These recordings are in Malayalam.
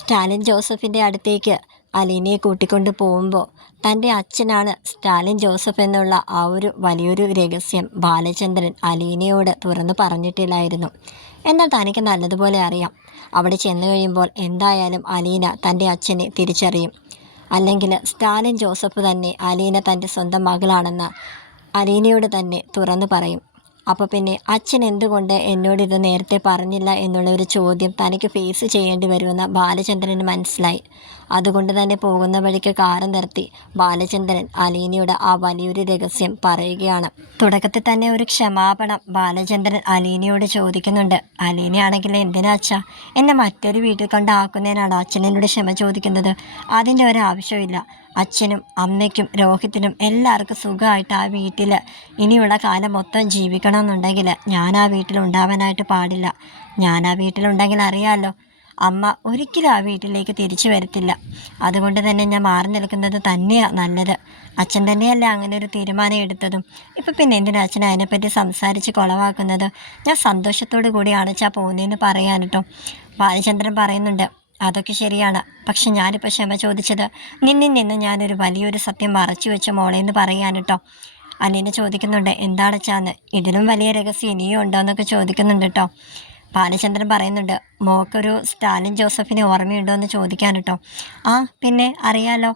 സ്റ്റാലിൻ ജോസഫിൻ്റെ അടുത്തേക്ക് അലീനയെ കൂട്ടിക്കൊണ്ട് പോകുമ്പോൾ തൻ്റെ അച്ഛനാണ് സ്റ്റാലിൻ ജോസഫ് എന്നുള്ള ആ ഒരു വലിയൊരു രഹസ്യം ബാലചന്ദ്രൻ അലീനയോട് തുറന്നു പറഞ്ഞിട്ടില്ലായിരുന്നു. എന്നാൽ തനിക്ക് നല്ലതുപോലെ അറിയാം, അവിടെ ചെന്ന് കഴിയുമ്പോൾ എന്തായാലും അലീന തൻ്റെ അച്ഛനെ തിരിച്ചറിയും. അല്ലെങ്കിൽ സ്റ്റാലിൻ ജോസഫ് തന്നെ അലീന തൻ്റെ സ്വന്തം മകളാണെന്ന് അലീനയോട് തന്നെ തുറന്നു പറയും. അപ്പോൾ പിന്നെ അച്ഛൻ എന്തുകൊണ്ട് എന്നോടിത് നേരത്തെ പറഞ്ഞില്ല എന്നുള്ള ഒരു ചോദ്യം തനിക്ക് ഫേസ് ചെയ്യേണ്ടി വരുമെന്ന് ബാലചന്ദ്രന് മനസ്സിലായി. അതുകൊണ്ട് തന്നെ പോകുന്ന വഴിക്ക് കാറ് നിർത്തി ബാലചന്ദ്രൻ അലീനയോട് ആ വലിയൊരു രഹസ്യം പറയുകയാണ്. തുടക്കത്തിൽ തന്നെ ഒരു ക്ഷമാപണം ബാലചന്ദ്രൻ അലീനയോട് ചോദിക്കുന്നുണ്ട്. അലീനയാണെങ്കിൽ എന്തിനാ അച്ഛാ എന്നെ മറ്റൊരു വീട്ടിൽ കൊണ്ടാക്കുന്നതിനാണ് അച്ഛൻ എന്നോട് ക്ഷമ ചോദിക്കുന്നത്? അതിൻ്റെ ഒരാവശ്യമില്ല. അച്ഛനും അമ്മയ്ക്കും രോഹിത്തിനും എല്ലാവർക്കും സുഖമായിട്ട് ആ വീട്ടിൽ ഇനിയുള്ള കാലം മൊത്തം ജീവിക്കണമെന്നുണ്ടെങ്കിൽ ഞാൻ ആ വീട്ടിലുണ്ടാവാനായിട്ട് പാടില്ല. ഞാൻ ആ വീട്ടിലുണ്ടെങ്കിൽ അറിയാമല്ലോ, അമ്മ ഒരിക്കലും ആ വീട്ടിലേക്ക് തിരിച്ചു വരത്തില്ല. അതുകൊണ്ട് തന്നെ ഞാൻ മാറി നിൽക്കുന്നത് തന്നെയാണ് നല്ലത്. അച്ഛൻ തന്നെയല്ലേ അങ്ങനെ ഒരു തീരുമാനം എടുത്തതും. ഇപ്പം പിന്നെ എന്തിനാ അച്ഛൻ അതിനെപ്പറ്റി സംസാരിച്ച് കുളവാക്കുന്നത്? ഞാൻ സന്തോഷത്തോടു കൂടിയാണ് അച്ഛാ പോകുന്നതെന്ന് പറയാൻ കേട്ടോ. ബാലചന്ദ്രൻ പറയുന്നുണ്ട്, അതൊക്കെ ശരിയാണ്. പക്ഷെ ഞാനിപ്പോൾ ക്ഷമ ചോദിച്ചത് നിന്നിൽ നിന്ന് ഞാനൊരു വലിയൊരു സത്യം മറച്ചു വെച്ച മോളേന്ന് പറയാൻ കേട്ടോ. അലീന ചോദിക്കുന്നുണ്ട്, എന്താണച്ചാന്ന്? ഇതിലും വലിയ രഹസ്യം ഇനിയും ഉണ്ടോ എന്നൊക്കെ ചോദിക്കുന്നുണ്ട് കേട്ടോ. ബാലചന്ദ്രൻ പറയുന്നുണ്ട്, മോക്കൊരു സ്റ്റാലിൻ ജോസഫിനെ ഓർമ്മയുണ്ടോ എന്ന് ചോദിക്കാൻ കേട്ടോ. ആ പിന്നെ അറിയാലോ,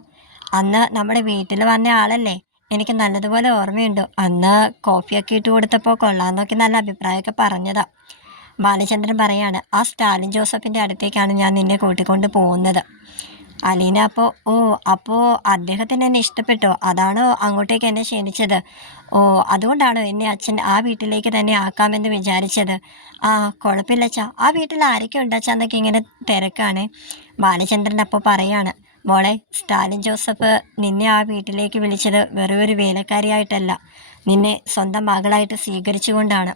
അന്ന് നമ്മുടെ വീട്ടിൽ വന്ന ആളല്ലേ, എനിക്ക് നല്ലതുപോലെ ഓർമ്മയുണ്ട്. അന്ന് കോഫിയൊക്കെ ഇട്ട് കൊടുത്തപ്പോൾ കൊള്ളാമെന്നൊക്കെ നല്ല അഭിപ്രായമൊക്കെ പറഞ്ഞതാ. ബാലചന്ദ്രൻ പറയാണ്, ആ സ്റ്റാലിൻ ജോസഫിൻ്റെ അടുത്തേക്കാണ് ഞാൻ നിന്നെ കൂട്ടിക്കൊണ്ട് പോകുന്നത്. അലീന അപ്പോൾ അദ്ദേഹത്തിന് എന്നെ ഇഷ്ടപ്പെട്ടോ? അതാണോ അങ്ങോട്ടേക്ക് എന്നെ ക്ഷണിച്ചത്? ഓ, അതുകൊണ്ടാണോ എന്നെ അച്ഛൻ ആ വീട്ടിലേക്ക് തന്നെ ആക്കാമെന്ന് വിചാരിച്ചത്? ആ, കുഴപ്പമില്ലച്ചാ. ആ വീട്ടിൽ ആരൊക്കെ ഉണ്ടാച്ചാന്നൊക്കെ ഇങ്ങനെ തിരക്കാണ്. ബാലചന്ദ്രൻ അപ്പോൾ പറയാണ്, മോളെ, സ്റ്റാലിൻ ജോസഫ് നിന്നെ ആ വീട്ടിലേക്ക് വിളിച്ചത് വെറും ഒരു വേലക്കാരിയായിട്ടല്ല, നിന്നെ സ്വന്തം മകളായിട്ട് സ്വീകരിച്ചുകൊണ്ടാണ്.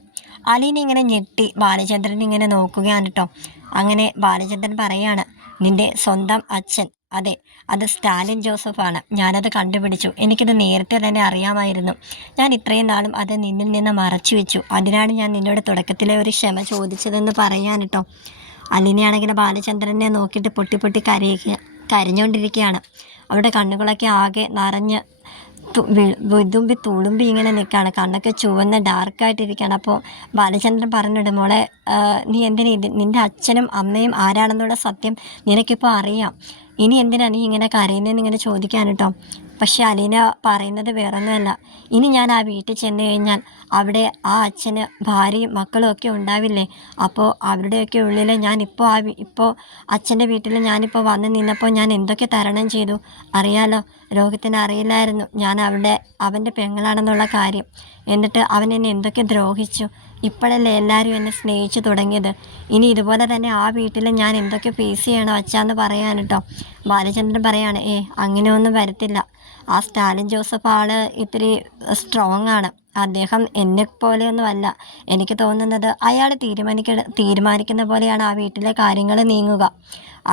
അലീന ഇങ്ങനെ ഞെട്ടി ബാലചന്ദ്രൻ ഇങ്ങനെ നോക്കുകയാണ് കേട്ടോ. അങ്ങനെ ബാലചന്ദ്രൻ പറയാണ്, നിന്റെ സ്വന്തം അച്ഛൻ, അതെ, അത് സ്റ്റാലിൻ ജോസഫാണ്. ഞാനത് കണ്ടുപിടിച്ചു. എനിക്കിത് നേരത്തെ തന്നെ അറിയാമായിരുന്നു. ഞാൻ ഇത്രയും നാളും അത് നിന്നിൽ നിന്ന് മറച്ചു വെച്ചു. അതിനാണ് ഞാൻ നിന്നോട് തുടക്കത്തിലെ ഒരു ക്ഷമ ചോദിച്ചതെന്ന് പറയാൻ കേട്ടോ. അലീനയാണെങ്കിൽ ബാലചന്ദ്രനെ നോക്കിയിട്ട് പൊട്ടി കരഞ്ഞുകൊണ്ടിരിക്കുകയാണ്. അവരുടെ കണ്ണുകളൊക്കെ ആകെ നിറഞ്ഞ് വിതുമ്പി തുളുമ്പി ഇങ്ങനെ നിൽക്കുകയാണ്. കണ്ണൊക്കെ ചുവന്ന് ഡാർക്കായിട്ടിരിക്കുകയാണ്. അപ്പോൾ ബാലചന്ദ്രൻ പറഞ്ഞിട്ട്, മോളെ, നീ എന്തിനാ നിൻ്റെ അച്ഛനും അമ്മയും ആരാണെന്നുള്ള സത്യം നിനക്കിപ്പോൾ അറിയാം. ഇനി എന്തിനാ നീ ഇങ്ങനെ കരയുന്നതെന്ന് ഇങ്ങനെ ചോദിക്കാൻ കേട്ടോ. പക്ഷെ അലീന പറയുന്നത് വേറൊന്നുമല്ല. ഇനി ഞാൻ ആ വീട്ടിൽ ചെന്ന് കഴിഞ്ഞാൽ അവിടെ ആ അച്ഛന് ഭാര്യയും മക്കളും ഒക്കെ ഉണ്ടാവില്ലേ? അപ്പോൾ അവരുടെയൊക്കെ ഉള്ളിൽ ഇപ്പോൾ അച്ഛൻ്റെ വീട്ടിൽ ഞാനിപ്പോൾ വന്ന് നിന്നപ്പോൾ ഞാൻ എന്തൊക്കെ തരണം ചെയ്തു അറിയാലോ. രോഹിത്തിന് അറിയില്ലായിരുന്നു ഞാൻ അവൻ്റെ പെങ്ങളാണെന്നുള്ള കാര്യം. എന്നിട്ട് അവൻ എന്നെ എന്തൊക്കെ ദ്രോഹിച്ചു. ഇപ്പോഴല്ലേ എല്ലാവരും എന്നെ സ്നേഹിച്ചു തുടങ്ങിയത്. ഇനി ഇതുപോലെ തന്നെ ആ വീട്ടിൽ ഞാൻ എന്തൊക്കെ ഫേസ് ചെയ്യണോ അച്ഛാന്ന് പറയാൻ കേട്ടോ. ബാലചന്ദ്രൻ പറയാണ്, അങ്ങനെയൊന്നും വരത്തില്ല. ആ സ്റ്റാലിൻ ജോസഫ് ആൾ ഇത്തിരി സ്ട്രോങ് ആണ്. അദ്ദേഹം എന്നെപ്പോലെയൊന്നുമല്ല. എനിക്ക് തോന്നുന്നത് അയാൾ തീരുമാനിക്കുന്ന പോലെയാണ് ആ വീട്ടിലെ കാര്യങ്ങൾ നീങ്ങുക.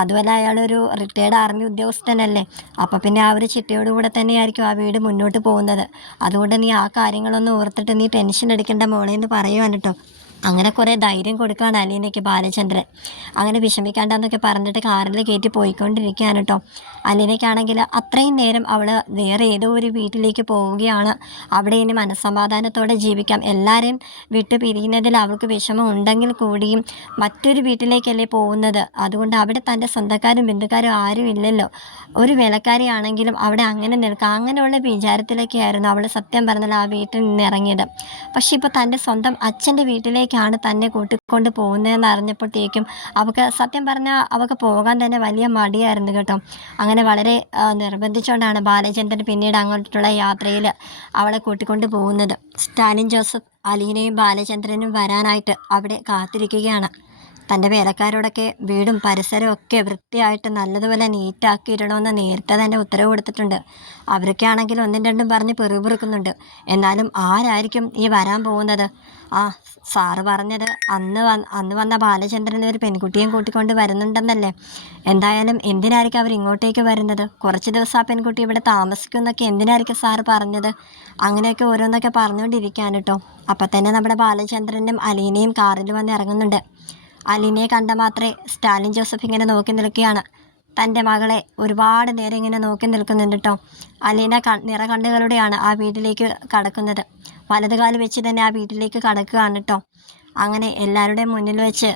അതുമല്ല, അയാളൊരു റിട്ടയർഡ് ആർമി ഉദ്യോഗസ്ഥനല്ലേ. അപ്പോൾ പിന്നെ ആ ഒരു ചിട്ടയോടുകൂടെ തന്നെയായിരിക്കും ആ വീട് മുന്നോട്ട് പോകുന്നത്. അതുകൊണ്ട് നീ ആ കാര്യങ്ങളൊന്നും ഓർത്തിട്ട് നീ ടെൻഷൻ എടുക്കേണ്ട മോളേന്ന് പറയുവാൻ കേട്ടോ. അങ്ങനെ കുറേ ധൈര്യം കൊടുക്കുകയാണ് അലീനയ്ക്ക് ബാലചന്ദ്രൻ. അങ്ങനെ വിഷമിക്കാണ്ടെന്നൊക്കെ പറഞ്ഞിട്ട് കാറിൽ കയറ്റി പോയിക്കൊണ്ടിരിക്കുകയാണ് കേട്ടോ. അലീനയ്ക്കാണെങ്കിൽ അത്രയും നേരം അവൾ വേറെ ഏതോ ഒരു വീട്ടിലേക്ക് പോവുകയാണ്. അവിടെ ഇനി മനസ്സമാധാനത്തോടെ ജീവിക്കാം. എല്ലാവരെയും വിട്ട് പിരിയുന്നതിൽ അവൾക്ക് വിഷമം ഉണ്ടെങ്കിൽ കൂടിയും മറ്റൊരു വീട്ടിലേക്കല്ലേ പോകുന്നത്. അതുകൊണ്ട് അവിടെ തൻ്റെ സ്വന്തക്കാരും ബന്ധുക്കാരും ആരും ഇല്ലല്ലോ. ഒരു വിലക്കാരിയാണെങ്കിലും അവിടെ അങ്ങനെ നിൽക്കാം, അങ്ങനെയുള്ള വിചാരത്തിലൊക്കെ ആയിരുന്നു അവൾ സത്യം പറഞ്ഞാൽ ആ വീട്ടിൽ നിന്ന് ഇറങ്ങിയത്. പക്ഷെ ഇപ്പോൾ തൻ്റെ സ്വന്തം അച്ഛൻ്റെ വീട്ടിലേക്കാണ് തന്നെ കൂട്ടിക്കൊണ്ട് പോകുന്നതെന്ന് അറിഞ്ഞപ്പോഴത്തേക്കും അവൾക്ക് സത്യം പറഞ്ഞാൽ അവൾക്ക് പോകാൻ തന്നെ വലിയ മടിയായിരുന്നു കേട്ടോ. അങ്ങനെ വളരെ നിർബന്ധിച്ചുകൊണ്ടാണ് ബാലചന്ദ്രൻ പിന്നീട് അങ്ങോട്ടുള്ള യാത്രയിൽ അവളെ കൂട്ടിക്കൊണ്ട് പോകുന്നത്. സ്റ്റാലിൻ ജോസഫ് അലീനയും ബാലചന്ദ്രനും വരാനായിട്ട് അവിടെ കാത്തിരിക്കുകയാണ്. തൻ്റെ വേലക്കാരോടൊക്കെ വീടും പരിസരവും ഒക്കെ വൃത്തിയായിട്ട് നല്ലതുപോലെ നീറ്റാക്കിയിടണമെന്ന് നേരത്തെ തന്നെ ഉത്തരവ് കൊടുത്തിട്ടുണ്ട്. അവരൊക്കെ ആണെങ്കിൽ ഒന്നും രണ്ടും പറഞ്ഞ് പെറുപിറുക്കുന്നുണ്ട്. എന്നാലും ആരായിരിക്കും ഈ വരാൻ പോകുന്നത്? ആ, സാറ് പറഞ്ഞത് അന്ന് വന്ന ബാലചന്ദ്രൻ ഒരു പെൺകുട്ടിയും കൂട്ടിക്കൊണ്ട് വരുന്നുണ്ടെന്നല്ലേ. എന്തായാലും എന്തിനായിരിക്കും അവർ ഇങ്ങോട്ടേക്ക് വരുന്നത്? കുറച്ച് ദിവസം ആ പെൺകുട്ടി ഇവിടെ താമസിക്കുമെന്നൊക്കെ എന്തിനായിരിക്കും സാറ് പറഞ്ഞത്? അങ്ങനെയൊക്കെ ഓരോന്നൊക്കെ പറഞ്ഞുകൊണ്ടിരിക്കാൻ കേട്ടോ. അപ്പം തന്നെ നമ്മുടെ ബാലചന്ദ്രനും അലീനയും കാറിൽ വന്ന് ഇറങ്ങുന്നുണ്ട്. അലീനയെ കണ്ട മാത്രമേ സ്റ്റാലിൻ ജോസഫ് ഇങ്ങനെ നോക്കി നിൽക്കുകയാണ്. തൻ്റെ മകളെ ഒരുപാട് നേരം ഇങ്ങനെ നോക്കി നിൽക്കുന്നുണ്ട് കേട്ടോ. അലീന നിറകണ്ണുകളുടെയാണ് ആ വീട്ടിലേക്ക് കടക്കുന്നത്. വലതുകാല് വെച്ച് തന്നെ ആ വീട്ടിലേക്ക് കടക്കുകയാണ് കേട്ടോ. അങ്ങനെ എല്ലാവരുടെയും മുന്നിൽ വെച്ച്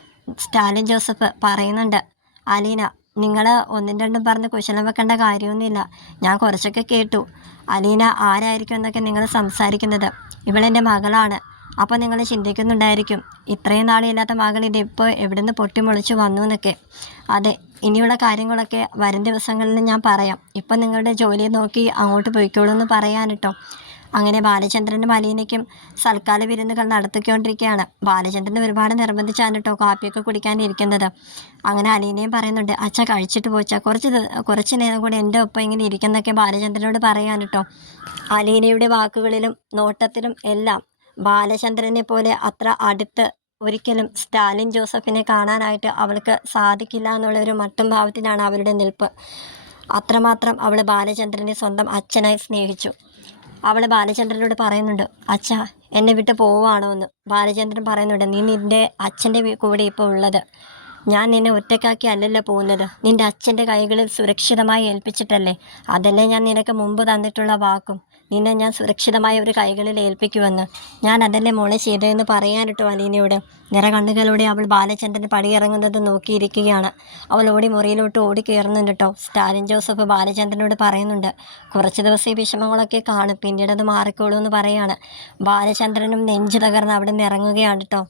സ്റ്റാലിൻ ജോസഫ് പറയുന്നുണ്ട്, അലീന, നിങ്ങൾ ഒന്നും രണ്ടും പറഞ്ഞ് കുശലം വെക്കേണ്ട കാര്യമൊന്നുമില്ല. ഞാൻ കുറച്ചൊക്കെ കേട്ടു. അലീന ആരായിരിക്കും എന്നൊക്കെ നിങ്ങൾ സംസാരിക്കുന്നത്. ഇവളെൻ്റെ മകളാണ്. അപ്പോൾ നിങ്ങൾ ചിന്തിക്കുന്നുണ്ടായിരിക്കും, ഇത്രയും നാളില്ലാത്ത മകൾ ഇതിപ്പോൾ എവിടെ നിന്ന് പൊട്ടിമുളച്ച് വന്നു എന്നൊക്കെ. അതെ, ഇനിയുള്ള കാര്യങ്ങളൊക്കെ വരും ദിവസങ്ങളിൽ ഞാൻ പറയാം. ഇപ്പം നിങ്ങളുടെ ജോലി നോക്കി അങ്ങോട്ട് പോയിക്കോളൂ എന്ന് പറയാൻ കേട്ടോ. അങ്ങനെ ബാലചന്ദ്രനും അലീനയ്ക്കും സൽക്കാല വിരുന്നുകൾ നടത്തിക്കൊണ്ടിരിക്കുകയാണ്. ബാലചന്ദ്രൻ ഒരുപാട് നിർബന്ധിച്ചാണ് കേട്ടോ കാപ്പിയൊക്കെ കുടിക്കാനിരിക്കുന്നത്. അങ്ങനെ അലീനയും പറയുന്നുണ്ട്, അച്ഛ കഴിച്ചിട്ട് പോച്ചാ, കുറച്ച് നേരം കൂടെ എൻ്റെ ഒപ്പം ഇങ്ങനെ ഇരിക്കുന്നൊക്കെ ബാലചന്ദ്രനോട് പറയാൻ കേട്ടോ. അലീനയുടെ വാക്കുകളിലും നോട്ടത്തിലും എല്ലാം ബാലചന്ദ്രനെ പോലെ അത്ര അടുത്ത് ഒരിക്കലും സ്റ്റാലിൻ ജോസഫിനെ കാണാനായിട്ട് അവൾക്ക് സാധിക്കില്ല എന്നുള്ള ഒരു മട്ടും ഭാവത്തിലാണ് അവളുടെ നിൽപ്പ്. അത്രമാത്രം അവൾ ബാലചന്ദ്രനെ സ്വന്തം അച്ഛനായി സ്നേഹിച്ചു. അവൾ ബാലചന്ദ്രനോട് പറയുന്നുണ്ട്, അച്ഛ, എന്നെ വിട്ട് പോവുകയാണോ എന്ന്. ബാലചന്ദ്രൻ പറയുന്നുണ്ട്, നീ നിൻ്റെ അച്ഛൻ്റെ കൂടെ ഇപ്പോൾ ഉള്ളത്. ഞാൻ നിന്നെ ഒറ്റയ്ക്കാക്കി അല്ലല്ലോ പോകുന്നത്. നിൻ്റെ അച്ഛൻ്റെ കൈകളിൽ സുരക്ഷിതമായി ഏൽപ്പിച്ചിട്ടല്ലേ. അതല്ലേ ഞാൻ നിനക്ക് മുമ്പ് തന്നിട്ടുള്ള വാക്കും. നിന്നെ ഞാൻ സുരക്ഷിതമായ ഒരു കൈകളിൽ ഏൽപ്പിക്കുമെന്ന്. ഞാൻ അതല്ലേ മോളെ ചെയ്തതെന്ന് പറയാനിട്ടോ അലീനയോട്. നിറകണ്ണുകളോടെ അവൾ ബാലചന്ദ്രൻ പടിയിറങ്ങുന്നത് നോക്കിയിരിക്കുകയാണ്. അവൾ ഓടി മുറിയിലോട്ട് ഓടി കയറുന്നുണ്ട് കേട്ടോ. സ്റ്റാലിൻ ജോസഫ് ബാലചന്ദ്രനോട് പറയുന്നുണ്ട്, കുറച്ച് ദിവസം ഈ വിഷമങ്ങളൊക്കെ കാണും, പിന്നീട് അത് മാറിക്കോളൂ എന്ന് പറയാണ്. ബാലചന്ദ്രനും നെഞ്ചു തകർന്ന് അവിടെ നിന്ന് ഇറങ്ങുകയാണ് കേട്ടോ.